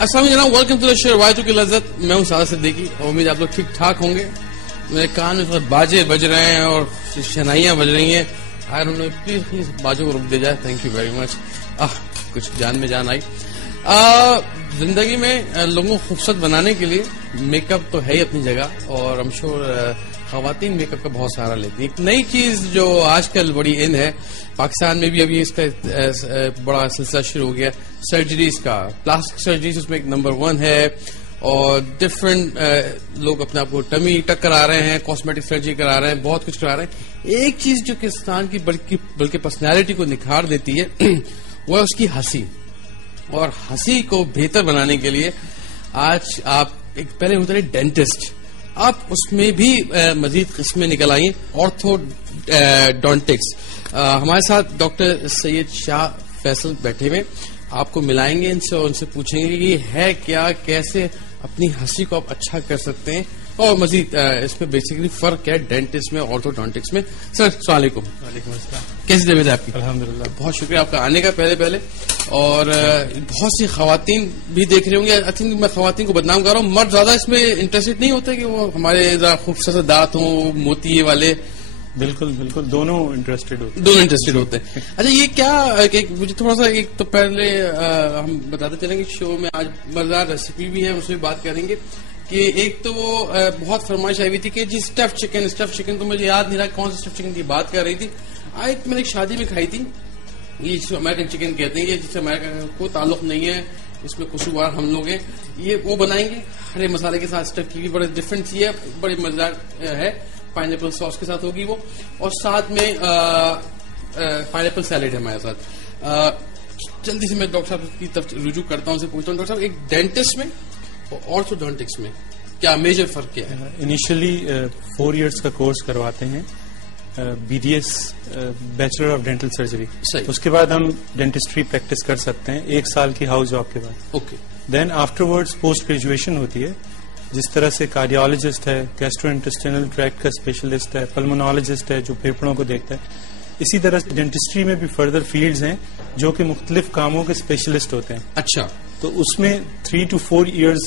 السلام علیکم جناب، ویلکم ٹو دا شو روایتوں کی لذت. میں ہوں سعادت صدیقی اور امید آپ لوگ ٹھیک ٹھاک ہوں گے. میرے کان میں باجے بج رہے ہیں اور شہنائیاں بج رہی ہیں. پلیز باجوں کو رک دیا جائے. Thank you very much. کچھ جان میں جان آئی. زندگی میں لوگوں کو خوبصورت بنانے کے لیے میک اپ تو ہے ہی اپنی جگہ، اور ہم شور خواتین میک اپ کا بہت سہارا لیتی ہیں. ایک نئی چیز جو آج کل بڑی ان ہے پاکستان میں بھی، ابھی اس کا بڑا سلسلہ شروع ہو گیا سرجریز کا. پلاسٹک سرجریز اس میں ایک نمبر 1 ہے، اور ڈفرینٹ لوگ اپنے آپ کو ٹمی ٹک کرا رہے ہیں، کاسمیٹک سرجری کرا رہے ہیں، بہت کچھ کرا رہے ہیں. ایک چیز جو کہ انسان کی بلکہ پرسنالٹی کو نکھار دیتی ہے وہ ہے اس کی ہنسی. اور ہنسی کو بہتر بنانے کے لیے آج آپ ایک پہلے ہوتا ہے ڈینٹسٹ، آپ اس میں بھی مزید قسمیں نکل آئیں. آرتھوڈونٹکس. ہمارے ساتھ ڈاکٹر سید شاہ فیصل بیٹھے ہوئے، آپ کو ملائیں گے ان سے اور ان سے پوچھیں گے کہ یہ ہے کیا، کیسے اپنی ہنسی کو آپ اچھا کر سکتے ہیں، اور مزید اس میں بیسیکلی فرق ہے ڈینٹسٹ میں آرتھوڈونٹکس میں. سر السلام علیکم. وعلیکم السلام. کیسی طبیعت ہے آپ کی؟ الحمدللہ. بہت شکریہ آپ کا آنے کا پہلے اور بہت سی خواتین بھی دیکھ رہی ہوں گے. آئی تھنک میں خواتین کو بدنام کر رہا ہوں، مرد زیادہ اس میں انٹرسٹڈ نہیں ہوتے کہ وہ ہمارے خوبصورت دانت ہوں، موتی والے. بالکل دونوں انٹرسٹڈ ہوتے ہیں. اچھا یہ کیا، مجھے تھوڑا سا ایک تو پہلے ہم بتاتے چلیں گے شو میں آج مزیدار ریسیپی بھی ہے، اس میں بات کریں گے کہ ایک تو وہ بہت فرمائش آئی ہوئی تھی کہ جی اسٹف چکن تو مجھے یاد نہیں رہا کون سا اسٹف چکن کی بات کر رہی تھی. میں نے ایک شادی میں کھائی تھی، یہ جس کو امیرکن چکن کہتے ہیں، یہ جس سے امیرکن کو تعلق نہیں ہے، اس میں قصوروار ہم لوگ ہیں. یہ وہ بنائیں گے ہرے مسالے کے ساتھ. اسٹف کی بھی بڑے ڈفرینٹ چیز ہے، بڑی مزیدار ہے. پائن ایپل ساس کے ساتھ ہوگی وہ، اور ساتھ میں پائن ایپل سیلیڈ ہے ہمارے ساتھ. جلدی سے میں ڈاکٹر صاحب کی طرف رجوع کرتا ہوں، سے پوچھتا ہوں ڈاکٹر صاحب ایک ڈینٹسٹ میں اور آرتھوڈونٹکس میں کیا میجر فرق کیا ہے؟ انیشلی 4 ایئرس کا کورس کرواتے ہیں، BDS bachelor of dental surgery. اس کے بعد ہم ڈینٹسٹری پریکٹس کر سکتے ہیں 1 سال کی ہاؤس جاب کے بعد. Okay. Then afterwards post graduation ہوتی ہے، جس طرح سے کارڈیالوجسٹ ہے، گیسٹرو انٹسٹینل ٹریکٹ کا اسپیشلسٹ ہے، پلمونالوجسٹ ہے جو پھیپھڑوں کو دیکھتا ہے. اسی طرح ڈینٹسٹری میں بھی فردر فیلڈز ہیں جو کہ مختلف کاموں کے اسپیشلسٹ ہوتے ہیں. اچھا. تو اس میں 3 to 4 ایئرز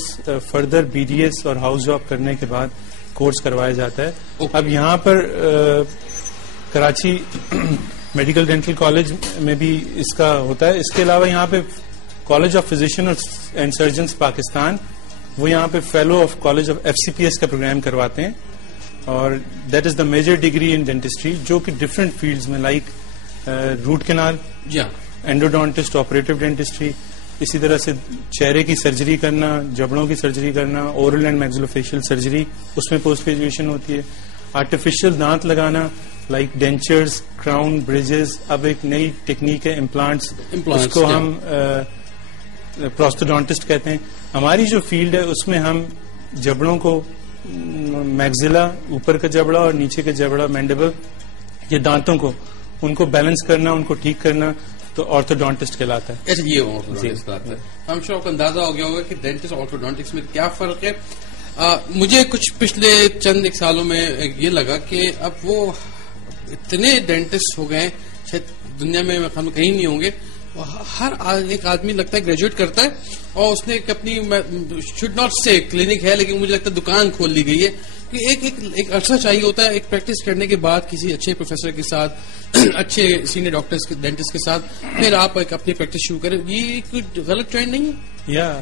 فردر BDS اور ہاؤس جاب کرنے کے بعد کورس کروایا جاتا ہے. اب یہاں پر کراچی میڈیکل ڈینٹل کالج میں بھی اس کا ہوتا ہے. اس کے علاوہ یہاں پہ college of physician and surgeons Pakistan, وہ یہاں پہ fellow of college of FCPS کا پروگرام کرواتے ہیں، اور that is the major degree in dentistry, جو کہ ڈفرینٹ فیلڈز میں like root canal, endodontist, operative dentistry, اسی طرح سے چہرے کی سرجری کرنا، جبڑوں کی سرجری کرنا، اورل اینڈ میگزلوفیشل سرجری، اس میں پوسٹ گریجویشن ہوتی ہے. آرٹیفیشل دانت لگانا لائک ڈینچرز، کراؤن، بریجز. اب ایک نئی ٹیکنیک ہے امپلانٹس، اس کو ہم پروستوڈونٹسٹ کہتے ہیں. ہماری جو فیلڈ ہے اس میں ہم جبڑوں کو، میگزیلا اوپر کا جبڑا اور نیچے کا جبڑا مینڈیبل، یہ دانتوں کو، ان کو بیلنس کرنا، ان کو ٹھیک کرنا، تو آرتھوڈونٹسٹ کہلاتا ہے. اچھا، یہ آرتھوڈونٹسٹ کہلاتا ہے. ہم شو آپ کو اندازہ ہو گیا ہوگا کہ ڈینٹسٹ اور آرتھوڈونٹکس میں کیا فرق ہے. مجھے کچھ پچھلے چند ایک سالوں میں یہ لگا کہ اب وہ اتنے ڈینٹسٹ ہو گئے، شاید دنیا میں کہیں نہیں ہوں گے. ہر ایک آدمی لگتا ہے گریجویٹ کرتا ہے اور اس نے اپنی شوڈ ناٹ سے کلینک ہے، لیکن مجھے لگتا ہے دکان کھول لی گئی ہے. ایک عرصہ چاہیے ہوتا ہے ایک پریکٹس کرنے کے بعد کسی اچھے پروفیسر کے ساتھ، اچھے سینئر ڈاکٹرز ڈینٹسٹ کے ساتھ، پھر آپ اپنی پریکٹس شروع کریں. یہ کوئی غلط ٹرینڈ نہیں ہے؟ یا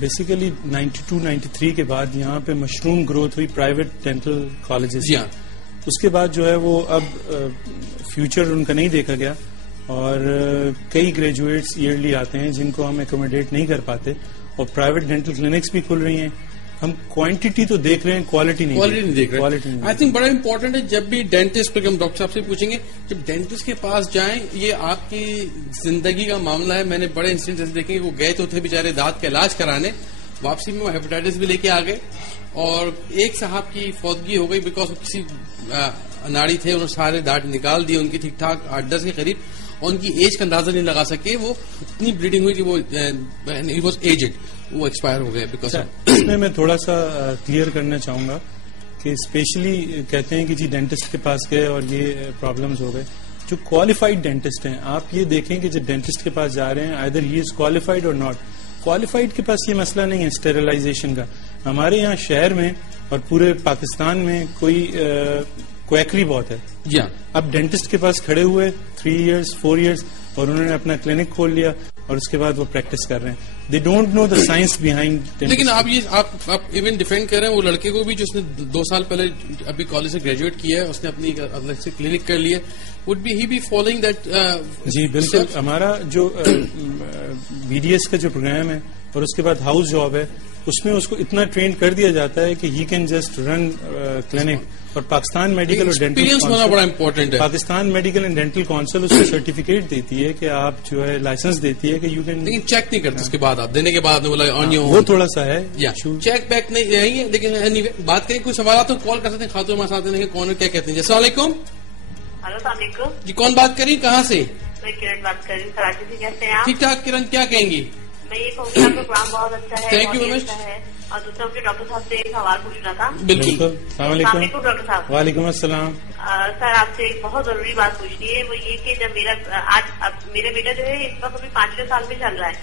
بیسیکلی 92-93 کے بعد یہاں پہ مشروم گروتھ ہوئی پرائیویٹ ڈینٹل کالجز. اس کے بعد جو ہے وہ اب فیوچر ان کا نہیں دیکھا گیا، اور کئی گریجویٹس ایئرلی آتے ہیں جن کو ہم ایکوموڈیٹ نہیں کر پاتے، اور پرائیویٹ ڈینٹل کلینکس بھی کھل رہی ہیں. ہم کوانٹٹی تو دیکھ رہے ہیں، کوالٹی نہیں دیکھ رہے. آئی تھنک بڑا امپورٹنٹ ہے جب بھی ڈینٹسٹ پہ ہم ڈاکٹر صاحب سے پوچھیں گے، جب ڈینٹسٹ کے پاس جائیں، یہ آپ کی زندگی کا معاملہ ہے. میں نے بڑے انسیڈنٹ ایسے دیکھے کہ وہ گئے تو تھے بیچارے دانت کا علاج کرانے، واپسی میں وہ ہیپیٹائٹس بھی لے کے آ گئے، اور ایک صاحب کی فوتگی ہو گئی بیکاز کسی اناڑی تھے، انہوں نے سارے دانت نکال دیے ان کی ٹھیک ٹھاک 8-10 کے قریب، اور ان کی ایج کا اندازہ نہیں لگا سکے. وہ اتنی بلیڈنگ ہوئی کہ وہ واز ایجڈ، وہ ایکسپائر ہو گئے. بیکاز اس میں تھوڑا سا کلیئر کرنا چاہوں گا کہ اسپیشلی کہتے ہیں کہ جی ڈینٹسٹ کے پاس گئے اور یہ پرابلمز ہو گئے. جو کوالیفائڈ ڈینٹسٹ ہیں، آپ یہ دیکھیں کہ جب ڈینٹسٹ کے پاس جا رہے ہیں، آئدر ہی از کوالیفائڈ اور ناٹ. کوالیفائڈ کے پاس یہ مسئلہ نہیں ہے اسٹیرلائزیشن کا. ہمارے یہاں شہر میں اور پورے پاکستان میں کویکری بہت ہے. جی ہاں. اب ڈینٹسٹ کے پاس کھڑے ہوئے 3 years 4 years اور انہوں نے اپنا کلینک کھول لیا اور اس کے بعد وہ پریکٹس کر رہے ہیں. They don't know the science behind. لیکن آپ ایون ڈیفینڈ کر رہے ہیں وہ لڑکے کو بھی جس نے 2 سال پہلے ابھی کالج سے گریجویٹ کیا ہے, اس نے اپنی الگ سے کلینک کر لیا, would be he be following that. جی بالکل. ہمارا جو بی ڈی ایس کا جو پروگرام ہے اور اس کے بعد ہاؤس جاب ہے, اس میں اس کو اتنا ٹرین کر دیا جاتا ہے کہ he can just run clinic. اور پاکستان میڈیکل اور ڈینٹل ہونا بڑا امپورٹنٹ ہے. Pakistan medical and dental council اس کو سرٹیفکیٹ دیتی ہے کہ آپ جو ہے لائسنس دیتی ہے کہ یو کین. لیکن چیک نہیں کرتے اس کے بعد, آپ دینے کے بعد بولا وہ تھوڑا سا ہے چیک بیک نہیں ہے. لیکن بات کریں کوئی سوالات تو کال کر سکتے ہیں خاتون ہمارے ساتھ ہیں. کون کیا کہتے ہیں؟ السلام علیکم. ہلو السلام علیکم جی. کون بات کر رہی, کہاں سے؟ میں کرن بات کر رہی ہوں کراچی سے. کیسے ہیں آپ؟ ٹھیک ٹھاک. کرن کیا کہیں گی؟ میں یہ کہوں گی آپ کا پروگرام بہت اچھا ہے. Thank you very much. اور دوسرا مجھے ڈاکٹر صاحب سے ایک سوال پوچھنا تھا. بالکل. السلام علیکم. ڈاکٹر صاحب وعلیکم السلام. سر آپ سے ایک بہت ضروری بات پوچھنی ہے. وہ یہ کہ جب میرا بیٹا جو ہے اس وقت ابھی 5 سال میں چل رہا ہے,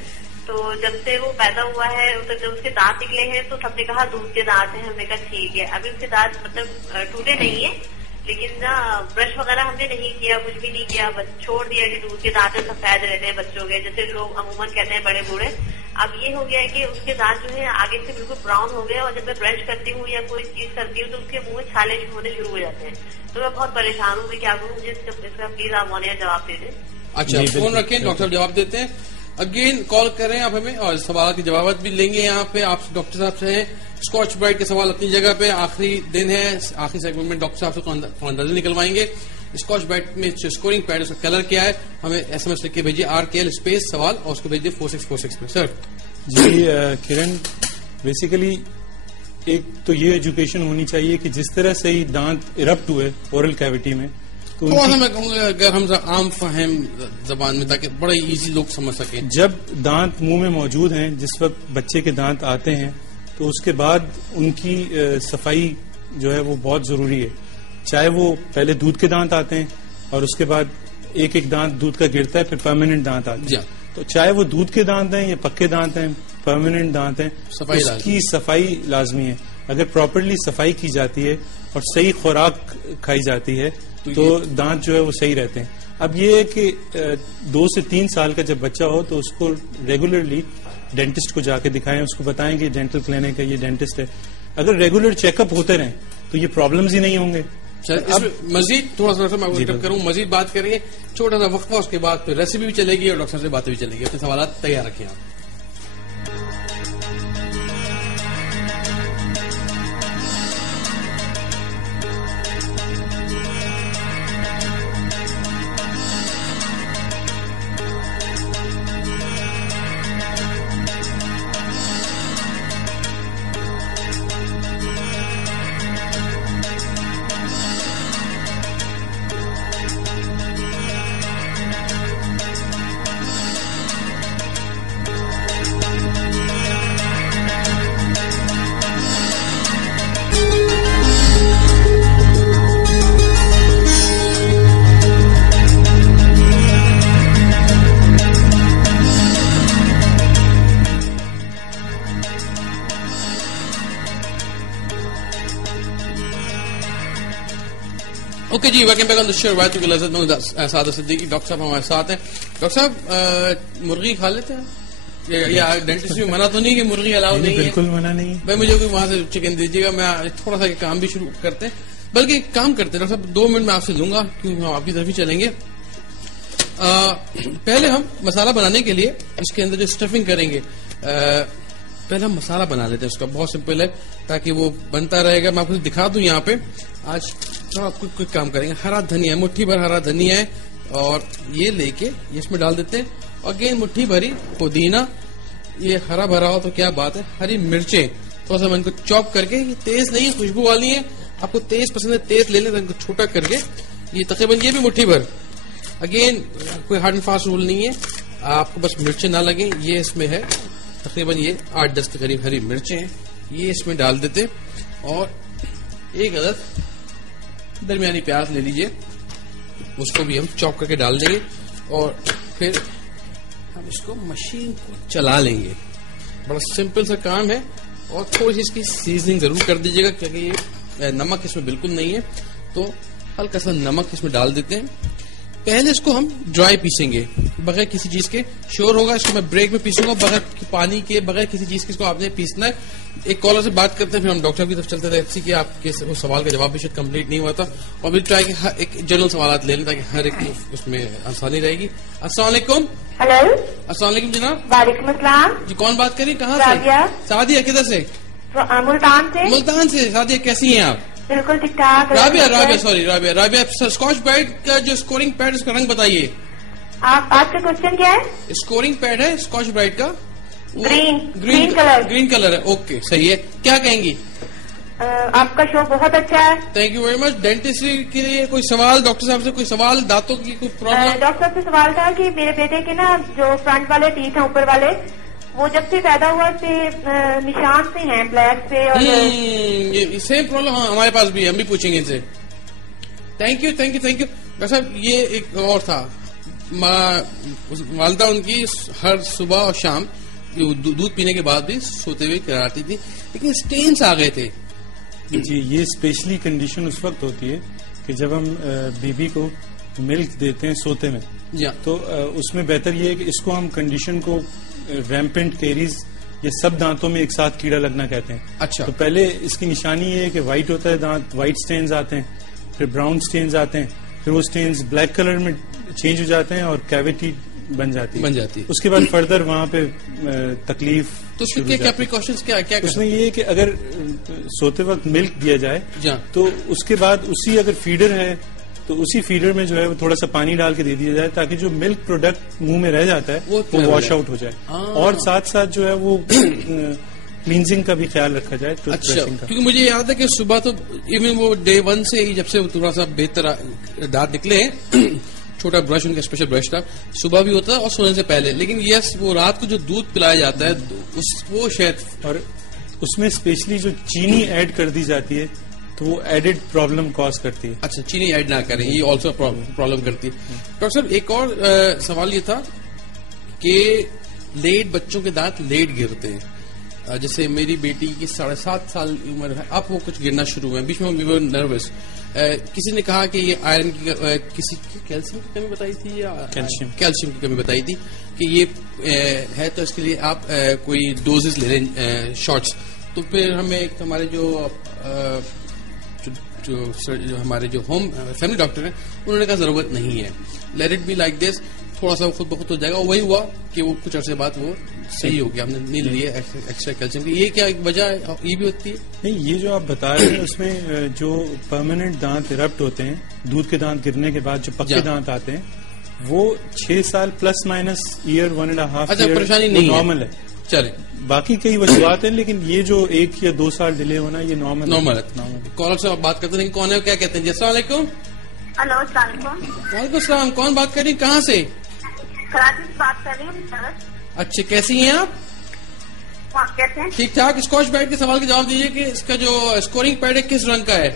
تو جب سے وہ پیدا ہوا ہے تو جب اس کے دانت نکلے ہیں تو سب نے کہا دودھ کے دانت ہیں. ہم نے کہا ٹھیک ہے. ابھی اس کے دانت مطلب ٹوٹے نہیں ہیں, لیکن نا برش وغیرہ ہم نے نہیں کیا, کچھ بھی نہیں کیا, بس چھوڑ دیا کہ دودھ کے دانت سفید رہتے ہیں بچوں کے, جیسے لوگ عموماً کہتے ہیں بڑے بوڑھے. اب یہ ہو گیا ہے کہ اس کے دانت جو ہے آگے سے بالکل براؤن ہو گئے, اور جب میں برش کرتی ہوں یا کوئی چیز کرتی ہوں تو اس کے منہ میں چھالے ہونے شروع ہو جاتے ہیں. تو میں بہت پریشان ہوں. میں کیا کروں؟ مجھے اس کا پلیز آپ مولانا جواب دے دیں. اچھا فون رکھیں, ڈاکٹر صاحب جواب دیتے ہیں. اگین کال کریں آپ ہمیں, اور سوالات کے جوابات بھی لیں گے یہاں پہ. آپ ڈاکٹر صاحب سے ہیں. اسکاچ برائٹ کے سوال اپنی جگہ پہ. آخری دن ہے, آخری سیگمنٹ میں ڈاکٹر صاحب سے اندازے نکلوائیں گے. اسکاچ برائٹ میں اسکورنگ پیڈ, اس کا کلر کیا ہے, ہمیں SMS لکھ کے بھیجیے RKL اسپیس سوال, اور اس کو بھیجیے 4646 پہ. سر جی کرن, بیسیکلی ایک تو یہ ایجوکیشن ہونی چاہیے کہ جس طرح سے ہی دانت ارپٹ ہوئے اورل کیویٹی میں, تو میں کہوں گا اگر ہم عام فہم زبان میں, تاکہ بڑے ایزی لوگ سمجھ سکیں. جب دانت منہ میں موجود ہیں, جس وقت بچے کے دانت آتے ہیں, تو اس کے بعد ان کی صفائی جو ہے وہ بہت ضروری ہے. چاہے وہ پہلے دودھ کے دانت آتے ہیں اور اس کے بعد ایک ایک دانت دودھ کا گرتا ہے, پھر پرماننٹ دانت آتے ہیں. تو چاہے وہ دودھ کے دانت ہیں یا پکے دانت ہیں, پرماننٹ دانت ہیں, اس کی صفائی لازمی ہے. اگر پراپرلی صفائی کی جاتی ہے اور صحیح خوراک کھائی جاتی ہے تو دانت جو ہے وہ صحیح رہتے ہیں. اب یہ ہے کہ 2 سے 3 سال کا جب بچہ ہو تو اس کو ریگولرلی ڈینٹسٹ کو جا کے دکھائیں, اس کو بتائیں کہ ڈینٹل کلینک ہے, یہ ڈینٹسٹ ہے. اگر ریگولر چیک اپ ہوتے رہیں تو یہ پرابلمز ہی نہیں ہوں گے. اب مزید تھوڑا سا میں کروں, مزید بات کریں گے, چھوٹا سا وقفہ, اس کے بعد پھر ریسیپی بھی چلے گی اور ڈاکٹر سے باتیں بھی چلے گی. اپنے سوالات تیار رکھیں آپ. اوکے جی, welcome back on the show. روایتوں کی لذت میں سعادت صدیقی. ڈاکٹر صاحب ہمارے ساتھ ہیں. ڈاکٹر صاحب مرغی کھا لیتے ہیں یا ڈینٹسٹ میں منع تو نہیں کہ مرغی الاؤ نہیں ہے؟ بالکل منع نہیں. بھائی مجھے وہاں سے چکن دیجیے گا. میں تھوڑا سا کام بھی شروع کرتے ہیں, بلکہ ایک کام کرتے ہیں ڈاکٹر صاحب, 2 منٹ میں آپ سے لوں گا کیونکہ ہم آپ کی طرف ہی چلیں گے. پہلے ہم مسالہ بنانے کے لیے اس کے اندر جو اسٹفنگ کریں گے, پہلے ہم مسالہ بنا لیتے ہیں. اس کا بہت سمپل ہے تاکہ وہ بنتا رہے گا. میں آپ کو دکھا دوں یہاں پہ. آج تھوڑا کوئی کام کریں گے. ہرا دھنیا, مٹھی بھر ہرا دھنیا ہے, اور یہ لے کے اس میں ڈال دیتے ہیں. اور اگین مٹھی بھری پودینہ, یہ ہرا بھرا ہو تو کیا بات ہے. ہری مرچیں تھوڑا سا میں ان کو چاپ کر کے, یہ تیز نہیں, خوشبو والی ہے. آپ کو تیز پسند ہے تیز لے لیں, ان کو چھوٹا کر کے یہ تقریباً یہ بھی مٹھی بھر. اگین کوئی ہارڈ اینڈ فاسٹ رول نہیں ہے, آپ کو بس مرچیں نہ لگیں. یہ اس میں ہے تقریباً یہ 8-10 کے قریب ہری مرچیں ہیں, یہ اس میں ڈال دیتے. اور 1 عدد درمیانی پیاز لے لیجئے, اس کو بھی ہم چاپ کر کے ڈال دیں گے. اور پھر ہم اس کو مشین کو چلا لیں گے. بڑا سمپل سا کام ہے. اور تھوڑی سی اس کی سیزننگ ضرور کر دیجیے گا کیونکہ یہ نمک اس میں بالکل نہیں ہے, تو ہلکا سا نمک اس میں ڈال دیتے ہیں. پہلے اس کو ہم ڈرائی پیسیں گے بغیر کسی چیز کے. شور ہوگا اس کو میں بریک میں پیسوں گا بغیر پانی کے, بغیر کسی چیز کے اس کو آپ نے پیسنا ہے. ایک کالر سے بات کرتے ہیں, پھر ہم ڈاکٹر کی طرف چلتے تھے کہ آپ کے سوال کا جواب بھی شاید کمپلیٹ نہیں ہوا تھا, اور ول ٹرائی کہ ایک جنرل سوالات لے لیں تاکہ ہر ایک اس میں آسانی رہے گی. السلام علیکم. ہلو, السلام علیکم جناب. وعلیکم السلام. جی کون بات کر رہی, کہاں سے؟ سعدیہ. کدھر سے؟ ملتان سے. ملتان سے. سعدیہ کیسی ہیں آپ؟ بالکل ٹھیک ٹھاک. رابعہ اسکاچ برائٹ کا جو اسکورنگ پیڈ اس کا رنگ بتائیے. آپ کا کوشچن کیا ہے؟ اسکورنگ پیڈ ہے اسکاچ برائٹ کا, گرین کلر. گرین کلر ہے. اوکے صحیح ہے. کیا کہیں گی؟ آپ کا شو بہت اچھا ہے. Thank you very much. Dentistry کے لیے کوئی سوال ڈاکٹر صاحب سے؟ کوئی سوال دانتوں کی کوئی پرابلم؟ ڈاکٹر صاحب سے سوال تھا کہ میرے بیٹے کے نا جو فرنٹ والے ٹیتھ ہیں اوپر والے, وہ جب سے پیدا ہوا سے نشان سے ہیں بلیک سے. اور سیم پرابلم ہمارے پاس بھی ہے, ہم بھی پوچھیں گے ان سے. Thank you. ڈاکٹر صاحب یہ ایک اور تھا, والدہ ان کی ہر صبح اور شام دودھ پینے کے بعد بھی سوتے ہوئے کراتی تھی, لیکن اسٹینس آ گئے تھے. جی یہ اسپیشلی کنڈیشن اس وقت ہوتی ہے کہ جب ہم بیبی کو ملک دیتے ہیں سوتے میں, تو اس میں بہتر یہ ہے کہ اس کو ہم کنڈیشن کو ریمپنٹ کیریز یہ سب دانتوں میں ایک ساتھ کیڑا لگنا کہتے ہیں. اچھا. تو پہلے اس کی نشانی یہ ہے کہ وائٹ ہوتا ہے دانت, وائٹ سٹینز آتے ہیں, پھر براؤن سٹینز آتے ہیں, پھر وہ سٹینز بلیک کلر میں چینج ہو جاتے ہیں اور کیویٹی بن جاتی ہے. اس کے بعد فردر وہاں پہ تکلیف. تو اس کے کیا پریکاشنز کیا اس میں یہ ہے کہ اگر سوتے وقت ملک دیا جائے تو اس کے بعد اسی اگر فیڈر ہے تو اسی فیڈر میں جو ہے وہ تھوڑا سا پانی ڈال کے دے دیا جائے تاکہ جو ملک پروڈکٹ منہ میں رہ جاتا ہے وہ واش آؤٹ ہو جائے. اور ساتھ ساتھ جو ہے وہ کلینزنگ کا بھی خیال رکھا جائے. اچھا, کیونکہ مجھے یاد ہے کہ صبح تو ایون وہ ڈے 1 سے ہی جب سے تھوڑا سا بہتر دانت نکلے ہیں, چھوٹا برش ان کا اسپیشل برش تھا, صبح بھی ہوتا ہے اور سونے سے پہلے. لیکن یس وہ رات کو جو دودھ پلایا جاتا ہے وہ شاید, اور اس میں اسپیشلی جو چینی ایڈ کر دی جاتی ہے تو وہ ایڈڈ پرابلم کاز کرتی ہے. اچھا, چینی ایڈ نہ کریں, یہ آلسو پرابلم کرتی ہے. ڈاکٹر صاحب ایک اور سوال یہ تھا کہ لیٹ بچوں کے دانت لیٹ گرتے ہیں. جیسے میری بیٹی کی 7.5 سال عمر ہے, اب وہ کچھ گرنا شروع ہوئے, بیچ میں وی ور نروس. کسی نے کہا کہ یہ آئرن کی کسی کیلشیم کی کمی بتائی تھی یا کیلشیم کی کمی بتائی تھی کہ یہ ہے, تو اس کے لیے آپ کوئی ڈوزز لے لیں شارٹس. تو پھر ہمیں ایک ہمارے جو ہمارے جو ہوم فیملی ڈاکٹر ہیں انہوں نے کہا ضرورت نہیں ہے, let it be like this, تھوڑا سا خود بخود ہو جائے گا. وہی ہوا کہ وہ کچھ عرصے بعد وہ صحیح ہو گیا, ہم نے نہیں لیا ایکسٹرا کیلشیم کی. یہ کیا ایک وجہ یہ بھی ہوتی ہے؟ نہیں, یہ جو آپ بتا رہے ہیں اس میں جو پرماننٹ دانت ارپٹ ہوتے ہیں دودھ کے دانت گرنے کے بعد جو پکے دانت آتے ہیں وہ 6 سال پلس مائنس ایئر 1.5 ایئر پریشانی نہیں نارمل ہے. چلے, باقی کئی وجوہات ہیں لیکن یہ جو 1 یا 2 سال ڈیلے ہونا یہ نارمل ہے. کالر سے بات کرتے ہیں, کون ہے, کیا کہتے ہیں؟ السلام علیکم. ہلو, السلام علیکم. وعلیکم السلام. کون بات کر رہی, کہاں سے؟ کراچی سے بات کر رہی ہوں. اچھا, کیسی ہیں آپ؟ کیسے ہیں؟ ٹھیک ٹھاک. اسکاچ برائٹ کے سوال کا جواب دیجیے کہ اس کا جو اسکورنگ پیڈ ہے کس رنگ کا ہے؟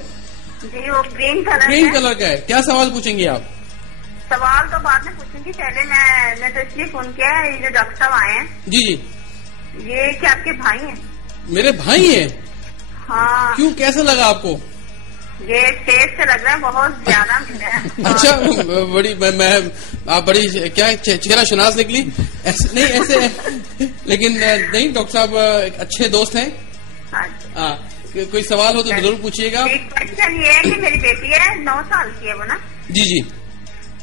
جی وہ گرین کلر کا ہے. کیا سوال پوچھیں گے آپ؟ سوال تو بعد میں پوچھیں گی, پہلے میں تو اس لیے فون کیا ہے, یہ جو ڈاکٹر صاحب آئے ہیں جی یہ کیا آپ کے بھائی ہیں؟ میرے بھائی ہیں؟ ہاں. کیوں, کیسا لگا آپ کو؟ یہ فیس سے لگ رہا ہے بہت زیادہ. اچھا, بڑی آپ بڑی کیا چہرہ شناس نکلی. نہیں ایسے, لیکن نہیں ڈاکٹر صاحب اچھے دوست ہیں. ہاں, کوئی سوال ہو تو ضرور پوچھیے گا. کوشچن یہ ہے کہ میری بیٹی ہے 9 سال کی ہے وہ نا. جی.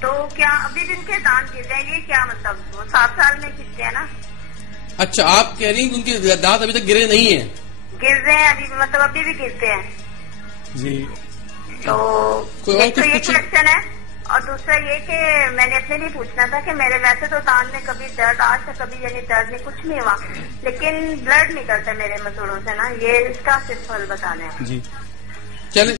تو کیا ابھی بھی ان کے دانت گر رہے ہیں, یہ کیا مطلب وہ 7 سال میں گرتے ہیں نا؟ اچھا, آپ کہہ رہی ہیں کہ ان کے دانت ابھی تک گرے نہیں ہیں؟ گر رہے ہیں ابھی, مطلب ابھی بھی گرتے ہیں. جی. تو یہ کوشچن ہے. اور دوسرا یہ کہ میں نے اپنے لیے پوچھنا تھا کہ میرے ویسے تو دانت میں کبھی درد آج تک کبھی یعنی درد میں کچھ نہیں ہوا, لیکن بلڈ نکلتا ہے میرے مسوڑوں سے نا, یہ اس کا صرف حل بتانا ہے. جی. چلے